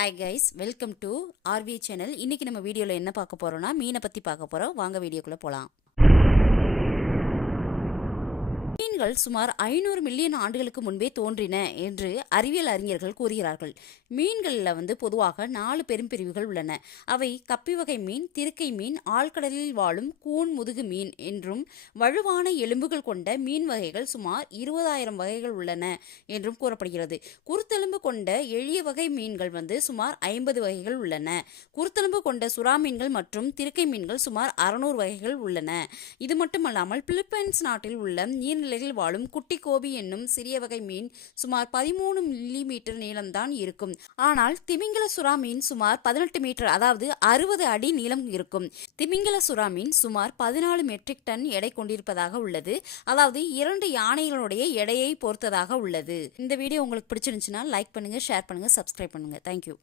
Hi guys, welcome to RV channel. இன்னைக்கு நம்ம வீடியோவில் என்ன பார்க்க போறோம்னா மீனை பற்றி பார்க்க போகிறோம். வாங்க வீடியோக்குள்ளே போகலாம். மீன்கள் சுமார் 500 மில்லியன் ஆண்டுகளுக்கு முன்பே தோன்றின என்று அறிவியல் அறிஞர்கள் கூறுகிறார்கள். மீன்களில் பொதுவாக 4 பெரும்பிரிவுகள் உள்ளன. அவை கப்பி வகை மீன், திருக்கை மீன், ஆழ்கடலில் வாழும் கூன் முதுகு மீன் என்றும் வலுவான எலும்புகள் கொண்ட மீன் வகைகள் சுமார் 20,000 வகைகள் உள்ளன என்றும் கூறப்படுகிறது. குருத்தெலும்பு கொண்ட எளிய வகை மீன்கள் சுமார் 50 வகைகள் உள்ளன. குருத்தெலும்பு கொண்ட சுறா மீன்கள் மற்றும் திருக்கை மீன்கள் சுமார் 600 வகைகள் உள்ளன. இது மட்டுமல்லாமல் பிலிப்பைன்ஸ் நாட்டில் உள்ள நீர்நிலைகள் வாழும் குட்டி கோபி என்னும் சிறிய வகை மீன் சுமார் 13 மில்லிமீட்டர் நீளம்தான் இருக்கும். ஆனால் திமிங்கல சுறா மீன் சுமார் 18 மீட்டர், அதாவது 60 அடி நீளம் இருக்கும். திமிங்கல சுறா மீன் சுமார் 14 மெட்ரிக் டன் எடை கொண்டிருப்பதாக உள்ளது. அதாவது 2 யானைகளுடைய எடையை பொறுத்ததாக உள்ளது. இந்த வீடியோ உங்களுக்கு பிடிச்சிருந்துச்சுன்னா லைக் பண்ணுங்க, ஷேர் பண்ணுங்க, சப்ஸ்கிரைப் பண்ணுங்க. தேங்க்யூ.